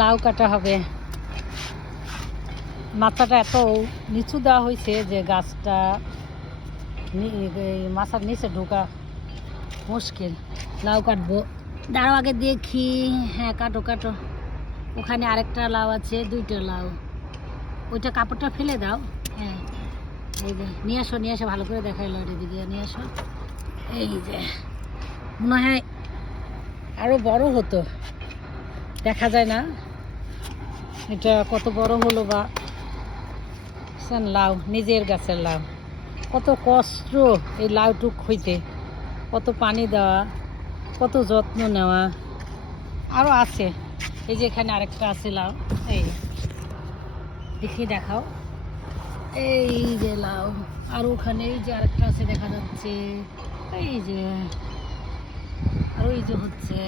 লাউ কাটা হবে। মাথাটা এত নিচু দেওয়া হয়েছে যে গাছটা মাথার নিচে ঢোকা মুশকিল। লাউ কাটবো, দাঁড়াও আগে দেখি। হ্যাঁ কাটো কাটো। ওখানে আরেকটা লাউ আছে, দুইটা লাউ। ওইটা কাপড়টা ফেলে দাও। হ্যাঁ এই যে নিয়ে আসো, নিয়ে আসো, ভালো করে দেখাইলো এদিকে নিয়ে আসো। এই যে মনে হয় আরো বড় হতো, দেখা যায় না এটা কত বড় হলো। বা লাউ নিজের গাছের লাউ, কত কষ্ট এই লাউটুক হইতে, কত পানি দেওয়া, কত যত্ন নেওয়া। আরও আছে, এই যে এখানে আরেকটা আছে লাউ। এই দেখি দেখাও, এই যে লাউ। আর ওখানে এই যে আরেকটা আছে দেখা যাচ্ছে। এই যে আর ওই যে হচ্ছে